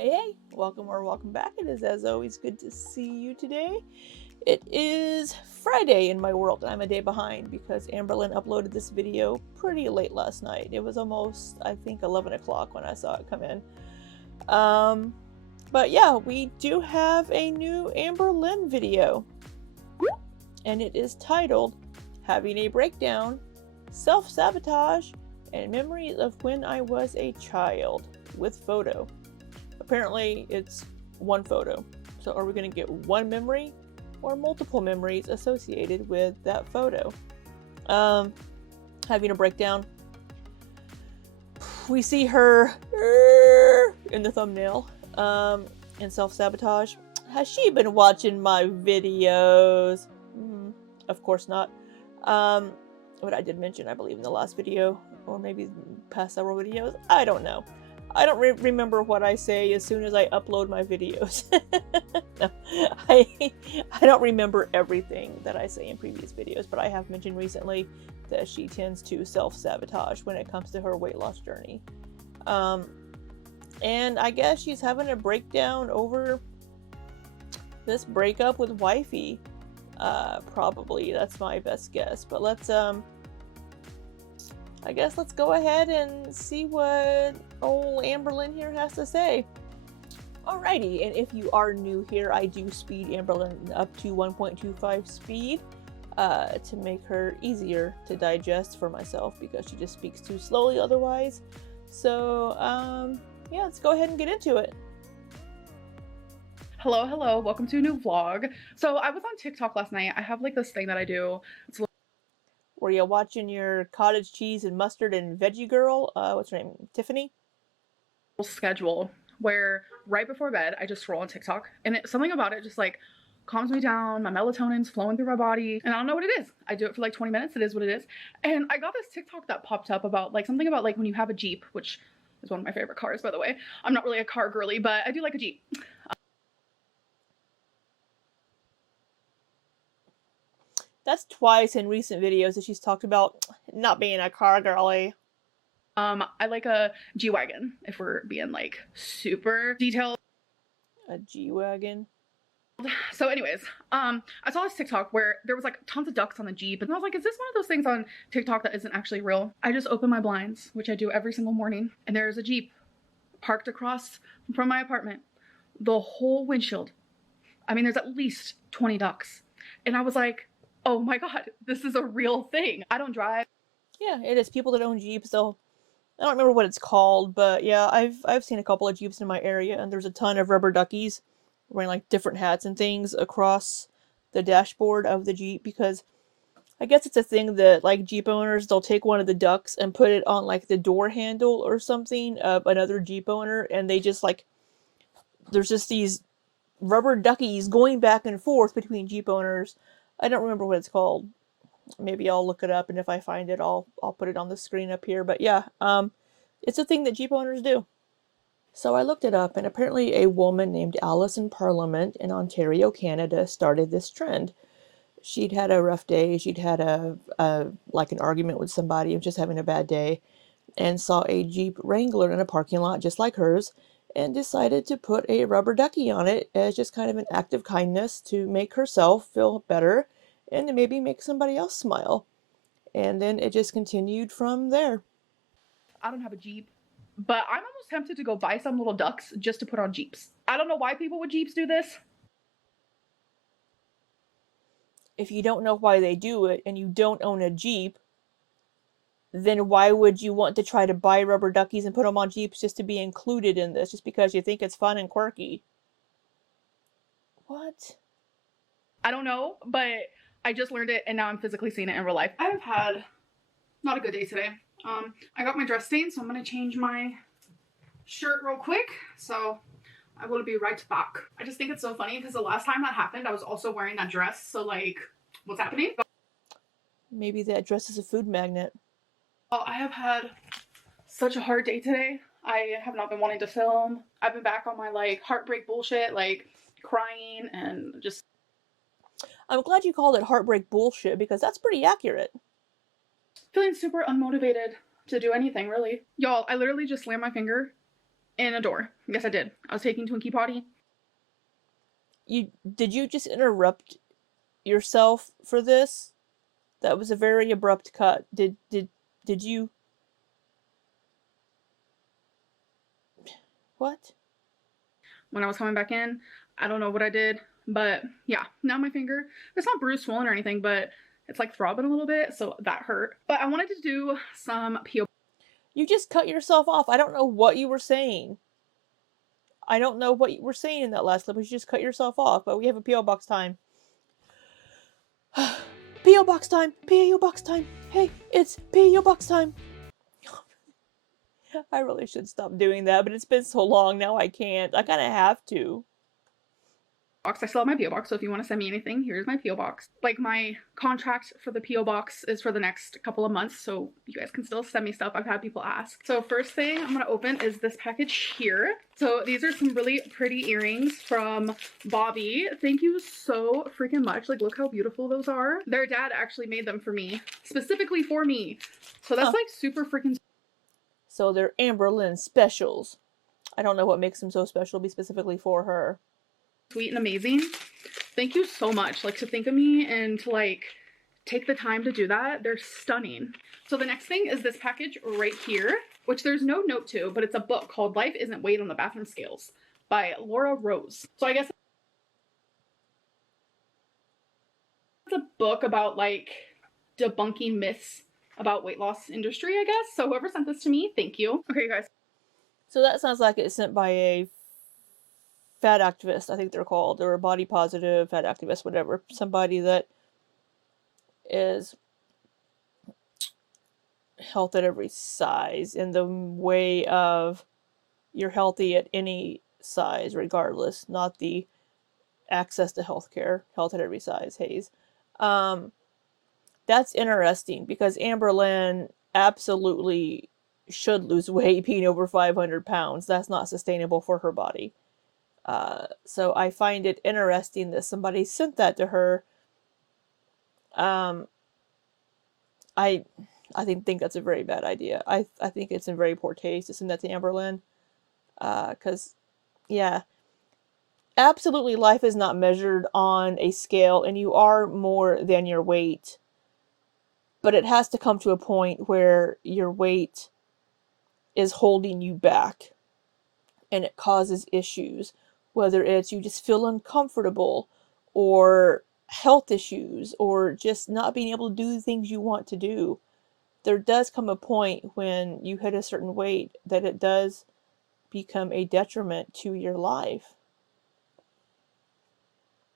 Hey, welcome or welcome back. It is, as always, good to see you today. It is Friday in my world, and I'm a day behind because Amberlynn uploaded this video pretty late last night. It was almost, I think, 11 o'clock when I saw it come in. But yeah, we do have a new Amberlynn video, and it is titled Having a Breakdown, Self-Sabotage, and Memories of When I Was a Child, with photo. Apparently it's one photo. So are we going to get one memory or multiple memories associated with that photo? Having a breakdown. We see her in the thumbnail. In self-sabotage. Has she been watching my videos? Of course not. What I did mention, I believe, in the last video, or maybe past several videos. I don't know. I don't remember what I say as soon as I upload my videos. No, I don't remember everything that I say in previous videos, but I have mentioned recently that she tends to self-sabotage when it comes to her weight loss journey. And I guess she's having a breakdown over this breakup with wifey. Probably, that's my best guess. But let's I guess let's go ahead and see what old Amberlynn here has to say. Alrighty, and if you are new here, I do speed Amberlynn up to 1.25 speed to make her easier to digest for myself because she just speaks too slowly otherwise. So, yeah, let's go ahead and get into it. Hello, welcome to a new vlog. So I was on TikTok last night. I have like this thing that I do. It's Were you watching your cottage cheese and mustard and veggie girl? What's her name? Tiffany? a little schedule where right before bed, I just scroll on TikTok and something about it just like calms me down. My melatonin's flowing through my body and I don't know what it is. I do it for like 20 minutes. It is what it is. And I got this TikTok that popped up about like something about like when you have a Jeep, which is one of my favorite cars, by the way. I'm not really a car girly, but I do like a Jeep. That's twice in recent videos that she's talked about not being a car girly. I like a G-Wagon, if we're being like super detailed. A G-Wagon? So anyways, I saw this TikTok where there was like tons of ducks on the Jeep and I was like, is this one of those things on TikTok that isn't actually real? I just open my blinds, which I do every single morning, and there's a Jeep parked across from my apartment. The whole windshield. I mean, there's at least 20 ducks. And I was like, oh my God, this is a real thing. I don't drive. Yeah, it is. People that own Jeeps, I don't remember what it's called, but yeah, I've seen a couple of Jeeps in my area, and there's a ton of rubber duckies wearing like different hats and things across the dashboard of the Jeep because I guess it's a thing that like Jeep owners, they'll take one of the ducks and put it on like the door handle or something of another Jeep owner, and they just like there's just these rubber duckies going back and forth between Jeep owners. I don't remember what it's called. Maybe I'll look it up, and if I find it, I'll put it on the screen up here. But yeah, it's a thing that Jeep owners do. So I looked it up, and apparently a woman named Alice in Parliament in Ontario, Canada, started this trend. She'd had a rough day. She'd had a like an argument with somebody, and just having a bad day, and saw a Jeep Wrangler in a parking lot just like hers, and decided to put a rubber ducky on it as just kind of an act of kindness to make herself feel better and to maybe make somebody else smile. And then it just continued from there. I don't have a Jeep, but I'm almost tempted to go buy some little ducks just to put on Jeeps. I don't know why people with Jeeps do this. If you don't know why they do it and you don't own a Jeep, then why would you want to try to buy rubber duckies and put them on Jeeps just to be included in this, just because you think it's fun and quirky? What? I don't know, but I just learned it and now I'm physically seeing it in real life. I've had not a good day today. I got my dress stained, so I'm gonna change my shirt real quick. So I will be right back. I just think it's so funny because the last time that happened, I was also wearing that dress. So like, what's happening? Maybe that dress is a food magnet. Well, I have had such a hard day today. I have not been wanting to film. I've been back on my like heartbreak bullshit, like crying and just. I'm glad you called it heartbreak bullshit because that's pretty accurate. Feeling super unmotivated to do anything, really. Y'all, I literally just slammed my finger in a door. Yes, I did. I was taking Twinkie Potty. Did you just interrupt yourself for this? That was a very abrupt cut. Did you what? When I was coming back in. I don't know what I did, but yeah, now my finger, it's not bruised, swollen, or anything, but it's like throbbing a little bit, so that hurt. But I wanted to do some P.O. You just cut yourself off. I don't know what you were saying. I don't know what you were saying in that last clip. You just cut yourself off, but we have a P.O. box time. P.O. box time! P.O. box time! Hey, it's P.O. box time! I really should stop doing that, but it's been so long now I can't. I kind of have to. box. I still have my P.O. box, so if you want to send me anything, here's my P.O. box. Like, my contract for the P.O. box is for the next couple of months, so you guys can still send me stuff. I've had people ask. So first thing I'm gonna open is this package here. So these are some really pretty earrings from Bobby. Thank you so freaking much. Like, look how beautiful those are. Their dad actually made them for me, specifically for me. So that's like super freaking. So they're Amberlynn specials. I don't know what makes them so special, be specifically for her. Sweet and amazing. Thank you so much, like, to think of me and to like take the time to do that. They're stunning. So the next thing is this package right here, which there's no note to, but it's a book called Life Isn't Weighed on the Bathroom Scales by Laura Rose. So I guess it's a book about like debunking myths about weight loss industry, I guess. So whoever sent this to me, thank you. Okay, guys. So that sounds like it's sent by a fat activist, I think they're called, or a body positive fat activist, whatever. Somebody that is health at every size in the way of you're healthy at any size regardless, not the access to healthcare, health at every size haze. That's interesting because Amberlynn absolutely should lose weight being over 500 pounds. That's not sustainable for her body. So I find it interesting that somebody sent that to her. I think that's a very bad idea. I think it's in very poor taste to send that to Amberlynn. Because yeah, absolutely, life is not measured on a scale, and you are more than your weight. But it has to come to a point where your weight is holding you back, and it causes issues, whether it's you just feel uncomfortable or health issues or just not being able to do the things you want to do. There does come a point when you hit a certain weight that it does become a detriment to your life.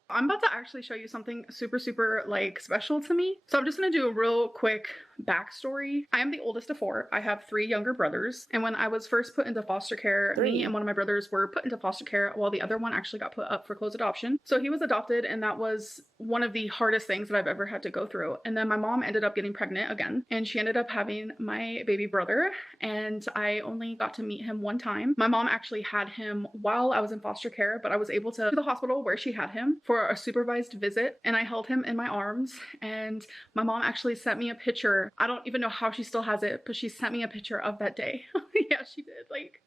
I'm about to actually show you something super, super like special to me. So I'm just gonna do a real quick backstory. I am the oldest of four. I have three younger brothers. And when I was first put into foster care, me and one of my brothers were put into foster care while the other one actually got put up for closed adoption. So he was adopted, and that was one of the hardest things that I've ever had to go through. And then my mom ended up getting pregnant again, and she ended up having my baby brother, and I only got to meet him one time. My mom actually had him while I was in foster care, but I was able to the hospital where she had him for a supervised visit, and I held him in my arms, and my mom actually sent me a picture. I don't even know how she still has it, but she sent me a picture of that day. Yeah, she did. Like,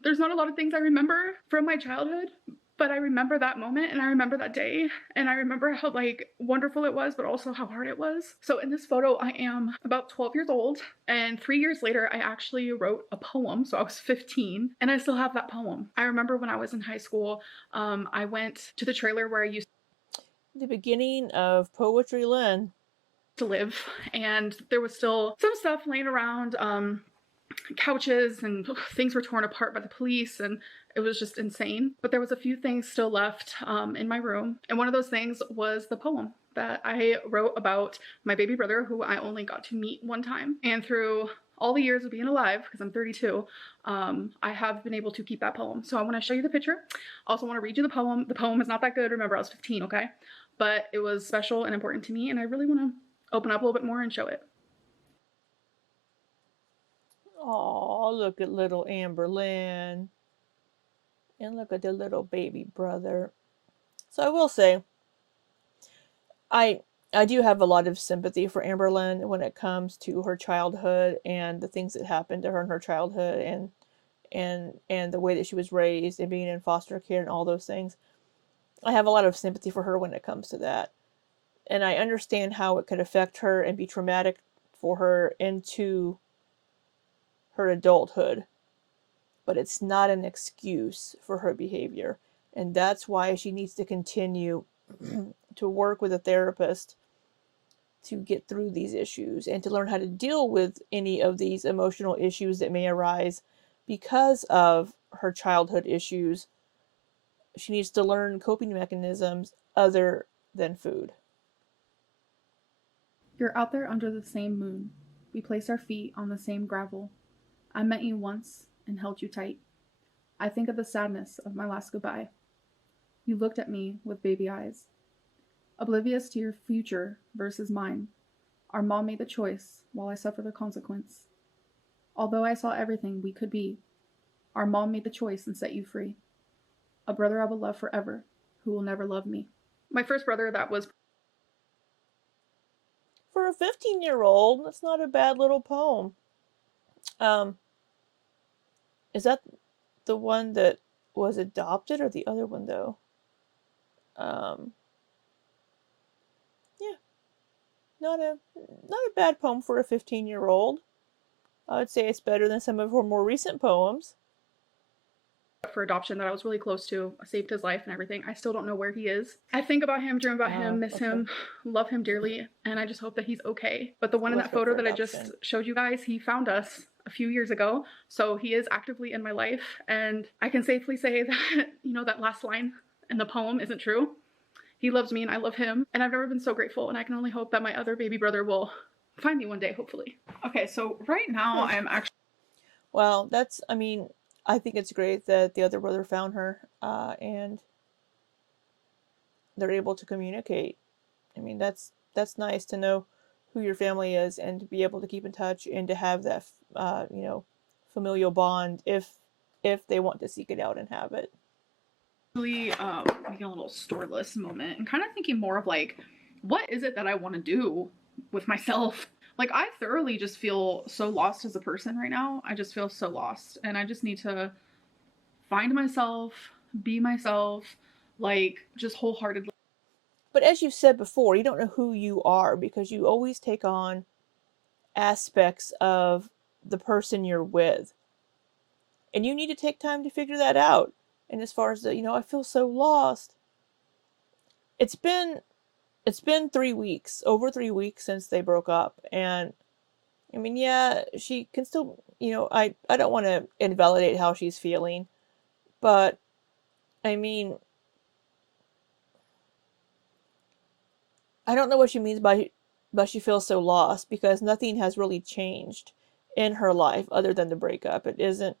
there's not a lot of things I remember from my childhood, but I remember that moment, and I remember that day, and I remember how like wonderful it was, but also how hard it was. So in this photo, I am about 12 years old, and 3 years later, I actually wrote a poem. So I was 15, and I still have that poem. I remember when I was in high school, I went to the trailer where I used The beginning of Poetry Lynn to live, and there was still some stuff laying around, couches, and things were torn apart by the police, and it was just insane. But there was a few things still left in my room, and one of those things was the poem that I wrote about my baby brother, who I only got to meet one time. And through all the years of being alive, because I'm 32, I have been able to keep that poem. So I want to show you the picture. I also want to read you the poem. The poem is not that good. Remember, I was 15, okay? But it was special and important to me, and I really want to open up a little bit more and show it. Oh, look at little Amberlynn. And look at the little baby brother. So I will say, I I do have a lot of sympathy for Amberlynn when it comes to her childhood and the things that happened to her in her childhood, and the way that she was raised and being in foster care and all those things. I have a lot of sympathy for her when it comes to that. And I understand how it could affect her and be traumatic for her into her adulthood, but it's not an excuse for her behavior. And that's why she needs to continue to work with a therapist to get through these issues and to learn how to deal with any of these emotional issues that may arise because of her childhood issues. She needs to learn coping mechanisms other than food. You're out there under the same moon. We place our feet on the same gravel. I met you once and held you tight. I think of the sadness of my last goodbye. You looked at me with baby eyes, oblivious to your future versus mine. Our mom made the choice while I suffer the consequence. Although I saw everything we could be, our mom made the choice and set you free. A brother I will love forever, who will never love me. My first brother that was For a 15-year-old, that's not a bad little poem. Um, is that the one that was adopted or the other one though? Um, yeah, not a not a bad poem for a 15-year-old. I would say it's better than some of her more recent poems. for adoption that I was really close to. I saved his life and everything. I still don't know where he is. I think about him, dream about him, miss Okay. him, love him dearly, and I just hope that he's okay. But the one in Let's that hope photo for that I just adoption. showed you guys, he found us a few years ago. So he is actively in my life. And I can safely say that, that last line in the poem isn't true. He loves me and I love him. And I've never been so grateful. And I can only hope that my other baby brother will find me one day, hopefully. Okay, so right now I'm actually Well, I think it's great that the other brother found her, and they're able to communicate. That's nice to know who your family is and to be able to keep in touch and to have that, familial bond if they want to seek it out and have it. making a little storeless moment and kind of thinking more of like, what is it that I want to do with myself? Like, I thoroughly just feel so lost as a person right now. I just feel so lost. And I just need to find myself, be myself, like, just wholeheartedly. But as you've said before, you don't know who you are because you always take on aspects of the person you're with. And you need to take time to figure that out. And as far as I feel so lost. It's been it's been 3 weeks, over 3 weeks since they broke up, and yeah, she can still, I don't want to invalidate how she's feeling, but I mean, I don't know what she means by she feels so lost because nothing has really changed in her life other than the breakup. It isn't.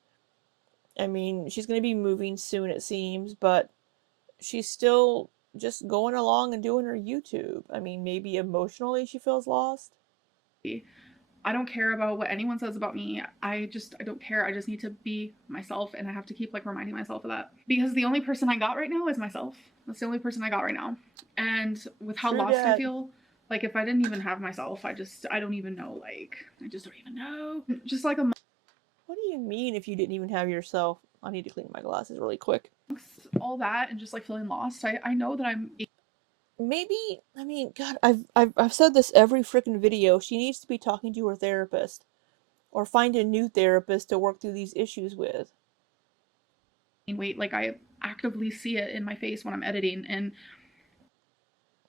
She's going to be moving soon, it seems, but she's still just going along and doing her YouTube. Maybe emotionally she feels lost. I don't care about what anyone says about me. I don't care. I just need to be myself, and I have to keep like reminding myself of that because the only person I got right now is myself. That's the only person I got right now. And with how True lost I that. feel, like if I didn't even have myself, I don't even know. Like I just don't even know. Just like a What do you mean if you didn't even have yourself? I need to clean my glasses really quick. all that and just like feeling lost. I know that I'm Maybe, God, I've said this every freaking video. She needs to be talking to her therapist or find a new therapist to work through these issues with. weight. Like I actively see it in my face when I'm editing, and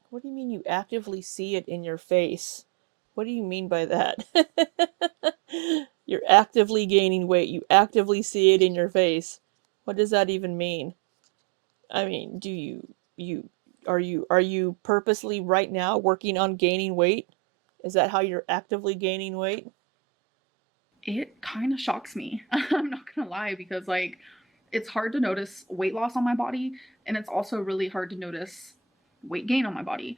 What do you mean you actively see it in your face? What do you mean by that? You're actively gaining weight. You actively see it in your face. What does that even mean? Do you are you purposely right now working on gaining weight? Is that how you're actively gaining weight? it kind of shocks me. I'm not gonna lie because like it's hard to notice weight loss on my body, and it's also really hard to notice weight gain on my body.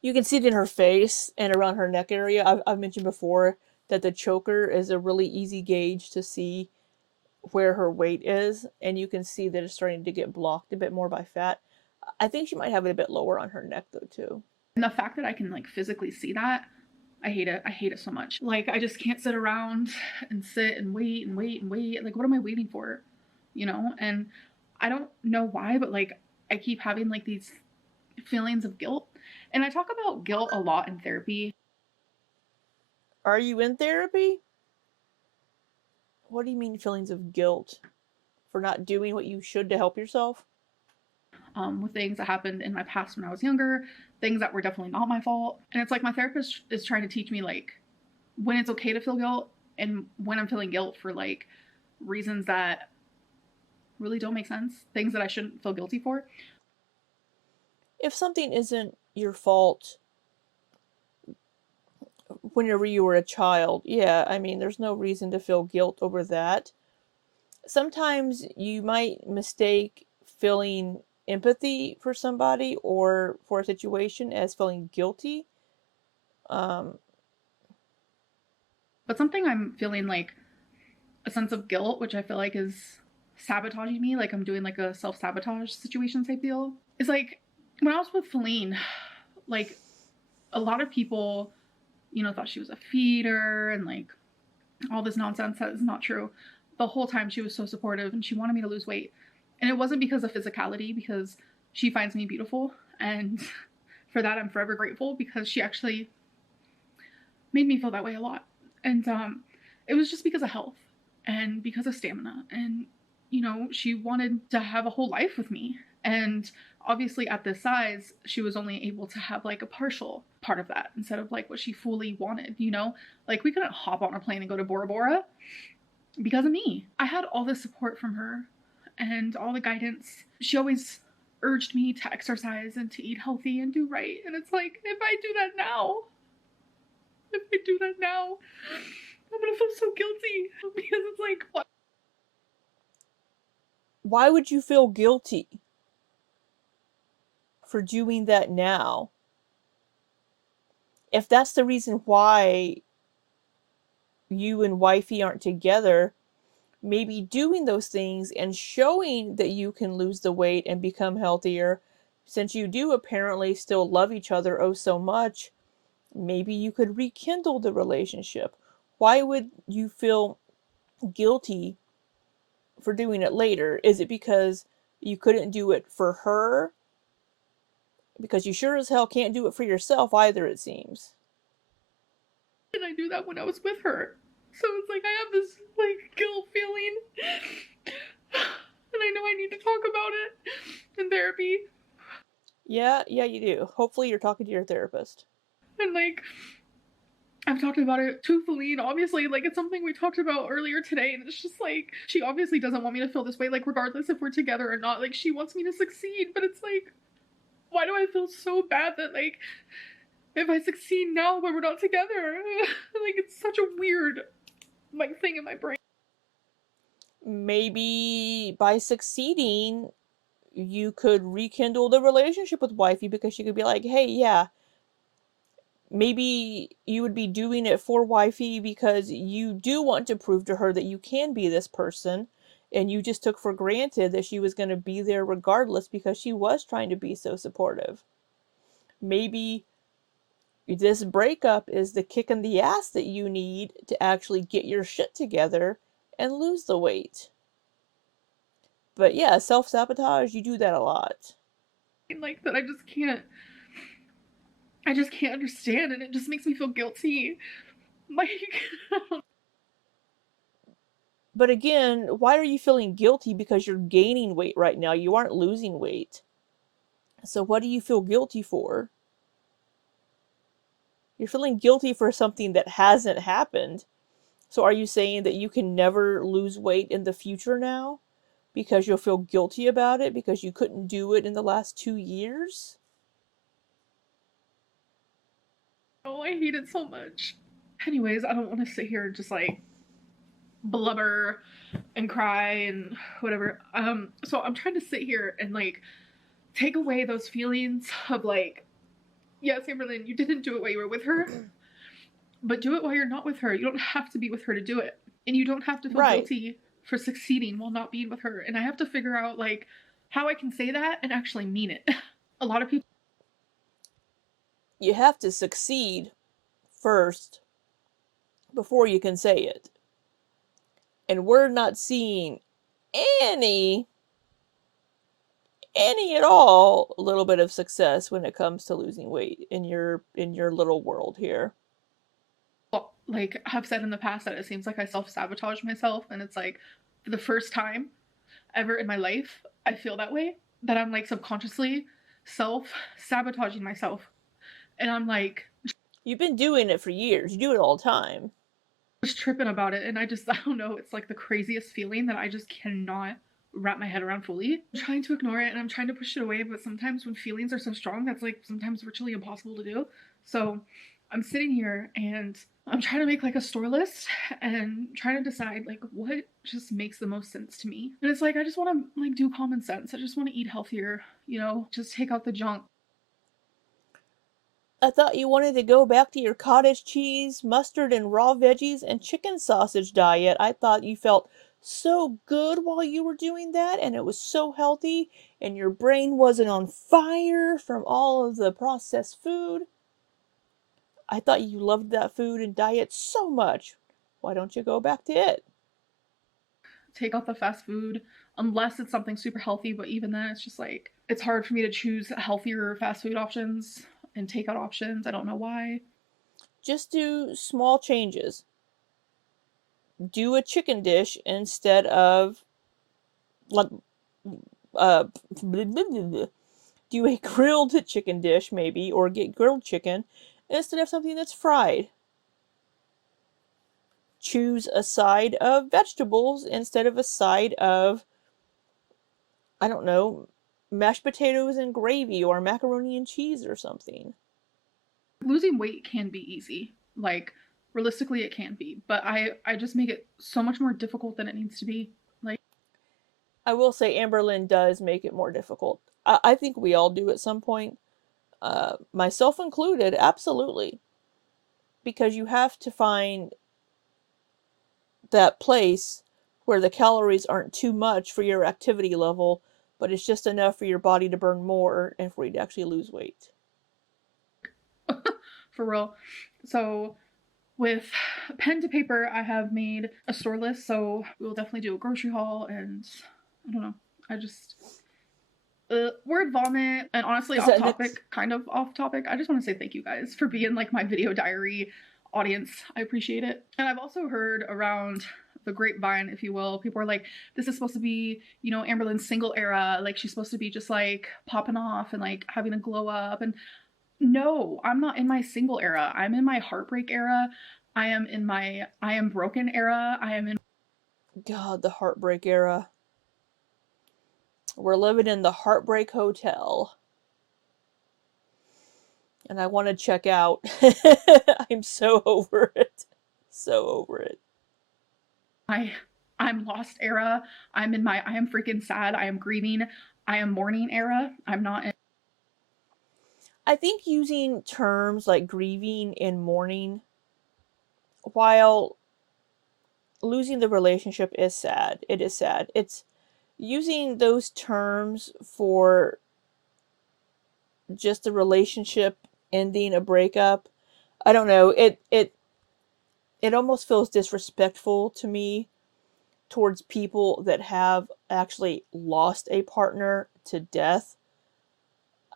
You can see it in her face and around her neck area. I've mentioned before that the choker is a really easy gauge to see where her weight is, and you can see that it's starting to get blocked a bit more by fat. I think she might have it a bit lower on her neck though too. And the fact that I can like physically see that, I hate it. I hate it so much. Like, I just can't sit around and sit and wait and wait and wait. Like, what am I waiting for? You know? And I don't know why, but like, I keep having like these feelings of guilt. And I talk about guilt a lot in therapy. Are you in therapy? What do you mean feelings of guilt for not doing what you should to help yourself? With things that happened in my past when I was younger, things that were definitely not my fault. And it's like my therapist is trying to teach me like when it's okay to feel guilt and when I'm feeling guilt for like reasons that really don't make sense, things that I shouldn't feel guilty for. If something isn't your fault whenever you were a child, yeah, I mean, there's no reason to feel guilt over that. Sometimes you might mistake feeling empathy for somebody or for a situation as feeling guilty. Um, But something I'm feeling like a sense of guilt, which I feel like is sabotaging me, like I'm doing like a self sabotage situation type deal, is like when I was with Feline, like a lot of people, you know, thought she was a feeder and like all this nonsense that is not true. The whole time she was so supportive and she wanted me to lose weight. And it wasn't because of physicality, because she finds me beautiful. And for that, I'm forever grateful because she actually made me feel that way a lot. And it was just because of health and because of stamina. And, you know, she wanted to have a whole life with me. And obviously, at this size, she was only able to have like a partial part of that instead of like what she fully wanted, you know? Like, we couldn't hop on a plane and go to Bora Bora because of me. I had all the support from her and all the guidance. She always urged me to exercise and to eat healthy and do right. And it's like, if I do that now, I'm gonna feel so guilty because it's like, what? why would you feel guilty for doing that now? If that's the reason why you and wifey aren't together, maybe doing those things and showing that you can lose the weight and become healthier, since you do apparently still love each other oh so much, maybe you could rekindle the relationship. Why would you feel guilty for doing it later? Is it because you couldn't do it for her? Because you sure as hell can't do it for yourself either, it seems. Did I do that when I was with her? So it's like I have this like guilt feeling, and I know I need to talk about it in therapy. Yeah, you do. Hopefully you're talking to your therapist. And like I've talked about it to Feline, obviously, like it's something we talked about earlier today, and it's just like she obviously doesn't want me to feel this way, like regardless if we're together or not. Like she wants me to succeed, but it's like, why do I feel so bad that like if I succeed now when we're not together? Like it's such a weird like thing in my brain. Maybe by succeeding, you could rekindle the relationship with wifey because you could be like, hey, yeah, maybe you would be doing it for wifey because you do want to prove to her that you can be this person, and you just took for granted that she was going to be there regardless because she was trying to be so supportive. Maybe this breakup is the kick in the ass that you need to actually get your shit together and lose the weight. But yeah, self sabotage, you do that a lot. Like that I just can't understand, and it just makes me feel guilty. Like But again, why are you feeling guilty because you're gaining weight right now? You aren't losing weight. So what do you feel guilty for? You're feeling guilty for something that hasn't happened. So are you saying that you can never lose weight in the future now? Because you'll feel guilty about it because you couldn't do it in the last 2 years? oh, I hate it so much. Anyways, I don't want to sit here and just like blubber and cry and whatever. So I'm trying to sit here and like take away those feelings of like, yes, Amberlynn, you didn't do it while you were with her, but do it while you're not with her. You don't have to be with her to do it. And you don't have to feel Right. guilty for succeeding while not being with her. And I have to figure out like how I can say that and actually mean it. A lot of people You have to succeed first before you can say it. And we're not seeing any at all little bit of success when it comes to losing weight in your little world here. Well, like I've said in the past that it seems like I self-sabotage myself, and it's like for the first time ever in my life, I feel that way, that I'm like subconsciously self-sabotaging myself. And I'm like You've been doing it for years. You do it all the time. just tripping about it, and I don't know, it's like the craziest feeling that I just cannot wrap my head around fully. I'm trying to ignore it and I'm trying to push it away, but sometimes when feelings are so strong, that's like sometimes virtually impossible to do. So I'm sitting here and I'm trying to make like a store list and trying to decide like what just makes the most sense to me. And it's like I just want to like do common sense. I just want to eat healthier, just take out the junk. I thought you wanted to go back to your cottage cheese, mustard and raw veggies, and chicken sausage diet. I thought you felt so good while you were doing that, and it was so healthy, and your brain wasn't on fire from all of the processed food. I thought you loved that food and diet so much. Why don't you go back to it? Take out the fast food unless it's something super healthy, but even then it's just like it's hard for me to choose healthier fast food options and takeout options. I don't know why. Just do small changes. Do a chicken dish instead of like uh do a grilled chicken dish maybe, or get grilled chicken instead of something that's fried. Choose a side of vegetables instead of a side of, I don't know, mashed potatoes and gravy or macaroni and cheese or something. Losing weight can be easy. Like realistically it can be, but I just make it so much more difficult than it needs to be. Like I will say Amberlynn does make it more difficult. I think we all do at some point, myself included, absolutely. Because you have to find that place where the calories aren't too much for your activity level, but it's just enough for your body to burn more and for you to actually lose weight. for real. So with pen to paper, I have made a store list. So we'll definitely do a grocery haul, and I don't know. I just word vomit, and honestly Is off that next? topic, kind of off topic. I just want to say thank you guys for being like my video diary audience. I appreciate it. And I've also heard around the grapevine, if you will, people are like, this is supposed to be, Amberlynn's single era. Like she's supposed to be just like popping off and like having a glow up. And no, I'm not in my single era. I'm in my heartbreak era. I am in my I am broken era. I am in God, the heartbreak era. We're living in the Heartbreak Hotel. And I want to check out. I'm so over it. So over it. my I'm lost era. I'm in my I am freaking sad. I am grieving. I am mourning era. I'm not in I think using terms like grieving and mourning while losing the relationship is sad. It is sad. It's using those terms for just a relationship ending, a breakup. I don't know. It almost feels disrespectful to me towards people that have actually lost a partner to death.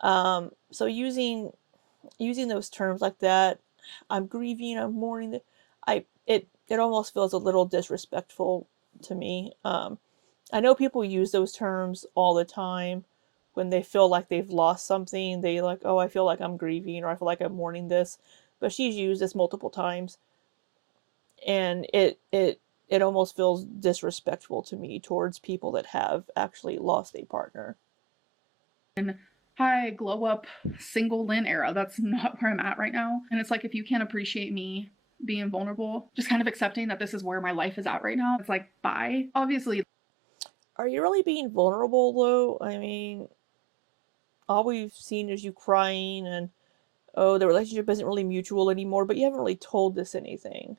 So using those terms like that, I'm grieving, I'm mourning. It almost feels a little disrespectful to me. I know people use those terms all the time when they feel like they've lost something. They like, oh, I feel like I'm grieving, or I feel like I'm mourning this. But she's used this multiple times, and it almost feels disrespectful to me towards people that have actually lost a partner. high glow up single Lynn era. That's not where I'm at right now. And it's like if you can't appreciate me being vulnerable, just kind of accepting that this is where my life is at right now. It's like bye. Obviously Are you really being vulnerable though? I mean, all we've seen is you crying and, oh, the relationship isn't really mutual anymore, but you haven't really told us anything.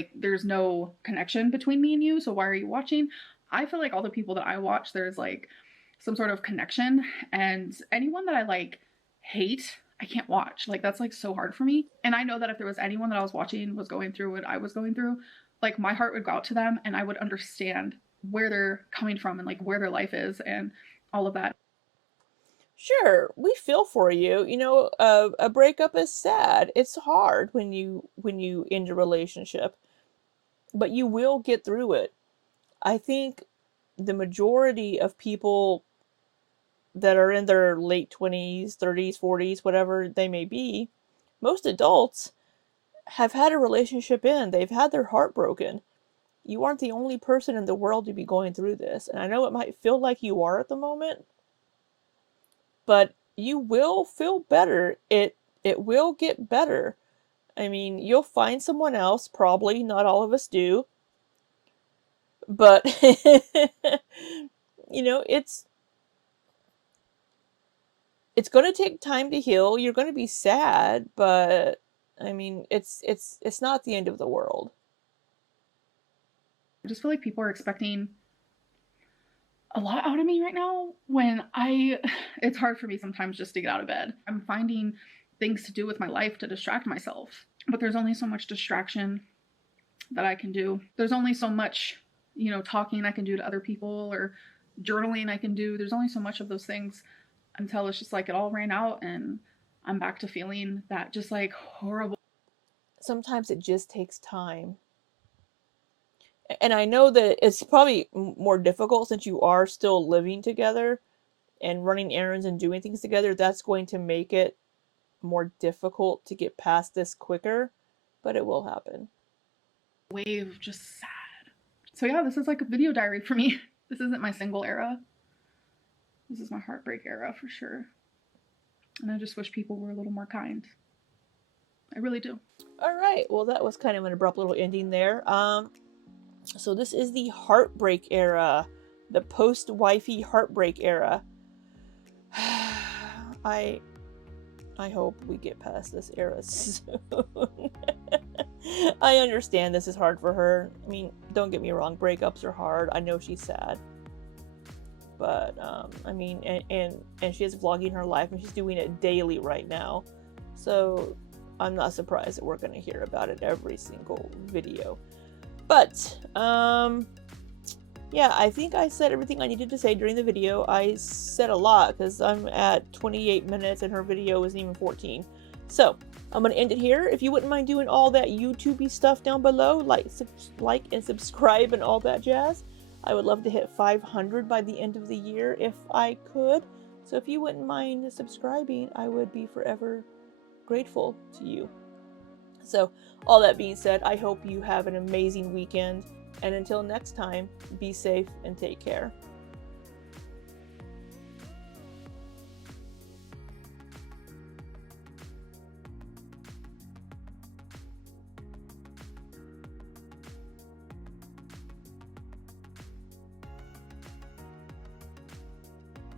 like there's no connection between me and you, so why are you watching? I feel like all the people that I watch, there's like some sort of connection, and anyone that I like hate I can't watch. Like, that's like so hard for me. And I know that if there was anyone that I was watching was going through what I was going through, like my heart would go out to them and I would understand where they're coming from and like where their life is and all of that. Sure, we feel for you. You know, a breakup is sad. It's hard when you end a relationship, but you will get through it. I think the majority of people that are in their late 20s, 30s, 40s, whatever they may be, most adults have had a relationship end. They've had their heart broken. You aren't the only person in the world to be going through this. And I know it might feel like you are at the moment, but you will feel better. It will get better. I mean, you'll find someone else, probably. Not all of us do. But you know, it's going to take time to heal. You're going to be sad, but I mean, it's not the end of the world. I just feel like people are expecting a lot out of me right now when it's hard for me sometimes just to get out of bed. I'm finding things to do with my life to distract myself, but there's only so much distraction that I can do. There's only so much, talking I can do to other people or journaling I can do. There's only so much of those things until it's just like it all ran out and I'm back to feeling that just like horrible. Sometimes it just takes time. And I know that it's probably more difficult since you are still living together and running errands and doing things together. That's going to make it more difficult to get past this quicker, but it will happen. Wave, just sad. So yeah, this is like a video diary for me. This isn't my single era. This is my heartbreak era for sure. And I just wish people were a little more kind. I really do. All right. Well, that was kind of an abrupt little ending there. So this is the heartbreak era, the post-wifey heartbreak era. I hope we get past this era soon. I understand this is hard for her. I mean, don't get me wrong, breakups are hard. I know she's sad. But I mean, and she is vlogging her life and she's doing it daily right now. So I'm not surprised that we're going to hear about it every single video. But yeah, I think I said everything I needed to say during the video. I said a lot because I'm at 28 minutes and her video isn't even 14. So I'm going to end it here. If you wouldn't mind doing all that YouTube-y stuff down below, like and subscribe and all that jazz. I would love to hit 500 by the end of the year if I could. So if you wouldn't mind subscribing, I would be forever grateful to you. So all that being said, I hope you have an amazing weekend. And until next time, be safe and take care.